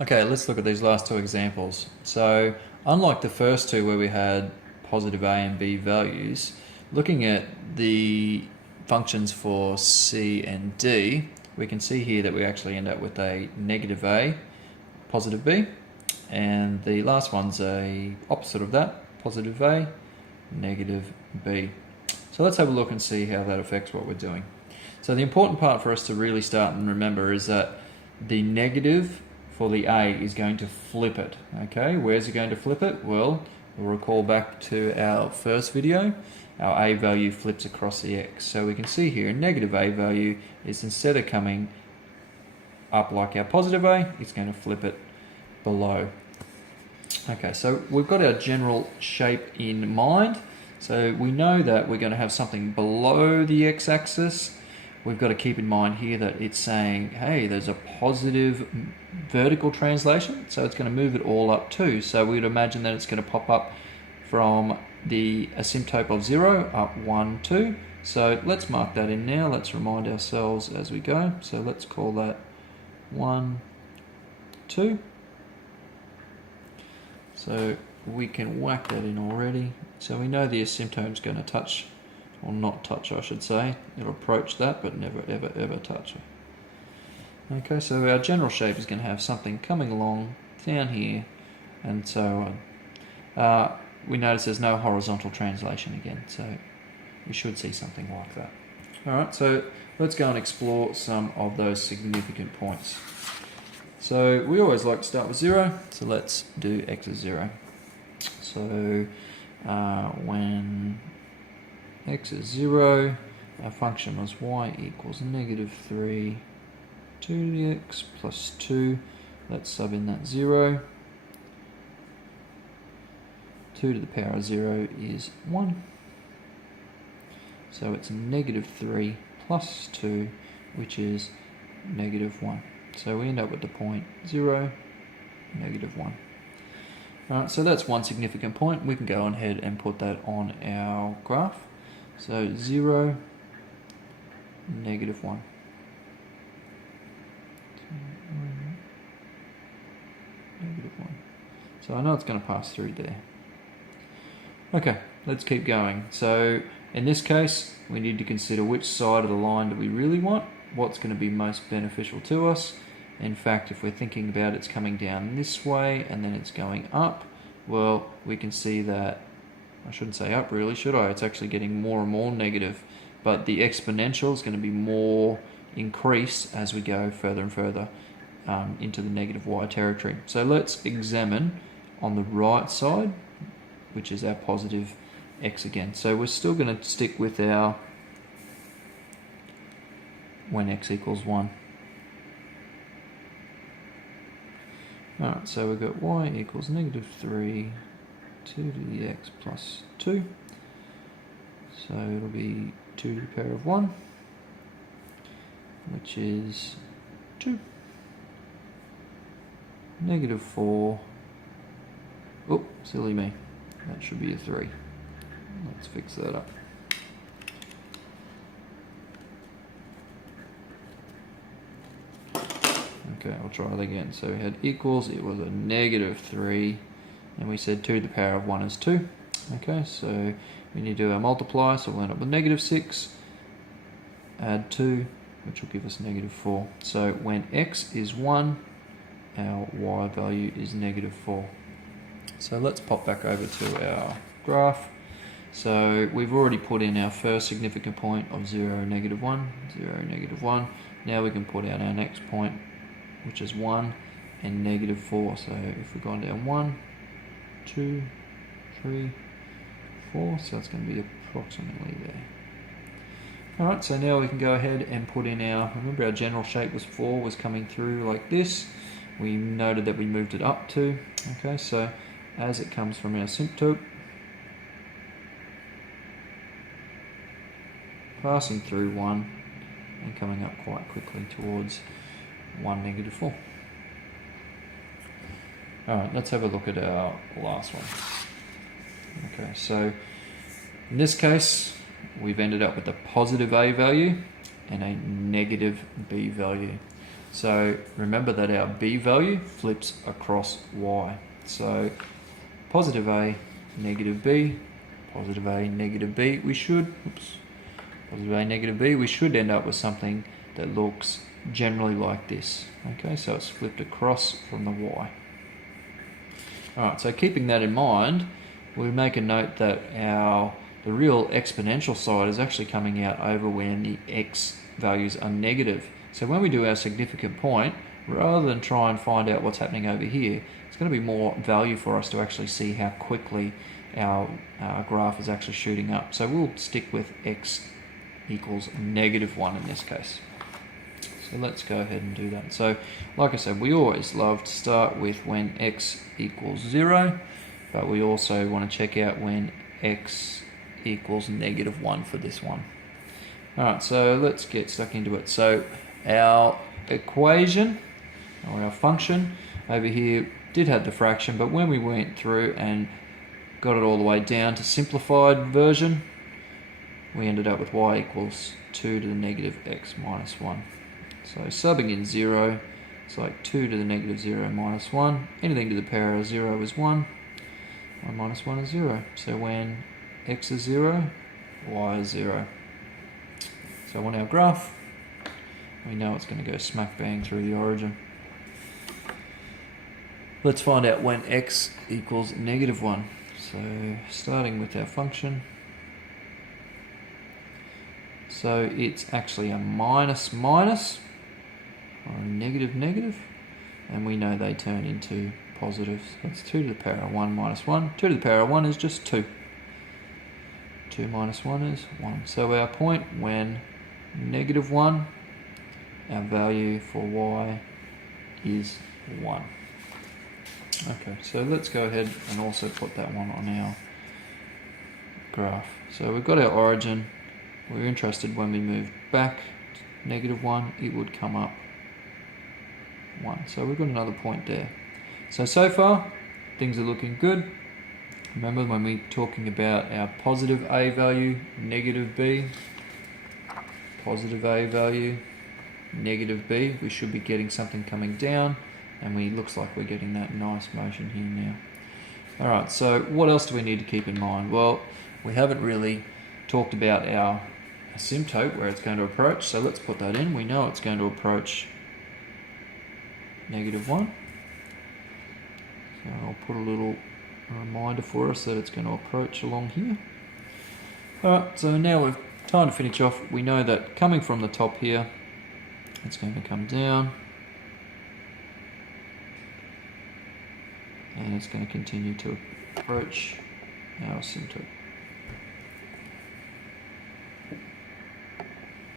Okay, let's look at these last two examples. So, unlike the first two where we had positive a and b values, looking at the functions for c and d, we can see here that we actually end up with a negative a, positive b, and the last one's a opposite of that, positive a, negative b. So let's have a look and see how that affects what we're doing. So the important part for us to really start and remember is that the negative for the a is going to flip it. Okay, where's it going to flip it? Well, we'll recall back to our first video. Our a value flips across the x. So we can see here a negative a value is, instead of coming up like our positive a, it's going to flip it below. Okay, so we've got our general shape in mind. So we know that we're going to have something below the x-axis. We've got to keep in mind here that it's saying, hey, there's a positive vertical translation, so it's going to move it all up too. So we'd imagine that it's going to pop up from the asymptote of 0 up 1, 2. So let's mark that in now. Let's remind ourselves as we go. So let's call that 1, 2. So we can whack that in already. So we know the asymptote is going to touch, or not touch I should say. It'll approach that but never ever ever touch it. Okay, so our general shape is going to have something coming along down here and so on. We notice there's no horizontal translation again, so we should see something like that. Alright, so let's go and explore some of those significant points. So we always like to start with 0, so let's do x is 0. So when x is 0, our function was y equals negative 3 to the x plus 2. Let's sub in that 0. 2 to the power of 0 is 1. So it's negative 3 plus 2, which is negative 1. So we end up with the point 0, negative 1. Alright, so that's one significant point. We can go ahead and put that on our graph. So 0, negative 1. Negative 1. So I know it's going to pass through there. Okay, let's keep going. So in this case, we need to consider which side of the line do we really want, what's going to be most beneficial to us. In fact, if we're thinking about it's coming down this way and then it's going up, well, we can see that, I shouldn't say up really, should I? It's actually getting more and more negative, but the exponential is going to be more increased as we go further and further into the negative y territory. So let's examine on the right side, which is our positive x again. So we're still going to stick with our when x equals 1. Alright, so we've got y equals negative 3 to the x plus 2. So it'll be 2 to the power of 1, which is 2. Negative 4. Oh, silly me. That should be a 3. Let's fix that up. Okay, I'll try it again. So we had equals, it was a negative 3, and we said 2 to the power of 1 is 2. Okay, so we need to do our multiply, so we'll end up with negative 6, add 2, which will give us negative 4. So when x is 1, our y value is negative 4. So let's pop back over to our graph. So we've already put in our first significant point of 0, negative 1, 0, negative 1. Now we can put out our next point, which is 1 and negative 4. So if we've gone down 1, 2, 3, 4, so that's going to be approximately there. Alright, so now we can go ahead and put in our, remember our general shape was 4, was coming through like this. We noted that we moved it up 2. Okay, so as it comes from our asymptote, passing through 1 and coming up quite quickly towards 1, negative 4. Alright, let's have a look at our last one. Okay, so in this case, we've ended up with a positive a value and a negative b value. So remember that our b value flips across y. So positive a, negative b, positive a, negative b, we should, positive a, negative b, we should end up with something that looks generally like this. Okay, so it's flipped across from the y. Alright, so keeping that in mind, we make a note that the real exponential side is actually coming out over when the x values are negative. So when we do our significant point, rather than try and find out what's happening over here, it's going to be more value for us to actually see how quickly our graph is actually shooting up. So we'll stick with x equals -1 in this case. So let's go ahead and do that. So like I said, we always love to start with when x equals 0, but we also want to check out when x equals -1 for this one. Alright, so let's get stuck into it. So our equation, or our function, over here did have the fraction, but when we went through and got it all the way down to simplified version, we ended up with y equals 2 to the negative x minus 1. So subbing in 0, it's like 2 to the negative 0 minus 1. Anything to the power of 0 is 1. 1 minus 1 is 0. So when x is 0, y is 0. So on our graph, we know it's going to go smack bang through the origin. Let's find out when x equals -1. So starting with our function. So it's actually a minus minus, or a negative negative, and we know they turn into positives. That's 2 to the power of 1 minus 1. 2 to the power of 1 is just 2. 2 minus 1 is 1. So our point when -1, our value for y is 1. Okay, so let's go ahead and also put that one on our graph. So we've got our origin. We're interested when we move back to -1, it would come up 1. So we've got another point there. So far, things are looking good. Remember when we're talking about our positive a value, negative b, positive a value, negative b, we should be getting something coming down, and looks like we're getting that nice motion here now. Alright, so what else do we need to keep in mind? Well, we haven't really talked about our asymptote, where it's going to approach, so let's put that in. We know it's going to approach -1. So I'll put a little reminder for us that it's going to approach along here. Alright, so now we've time to finish off. We know that coming from the top here, it's going to come down, and it's going to continue to approach our asymptote.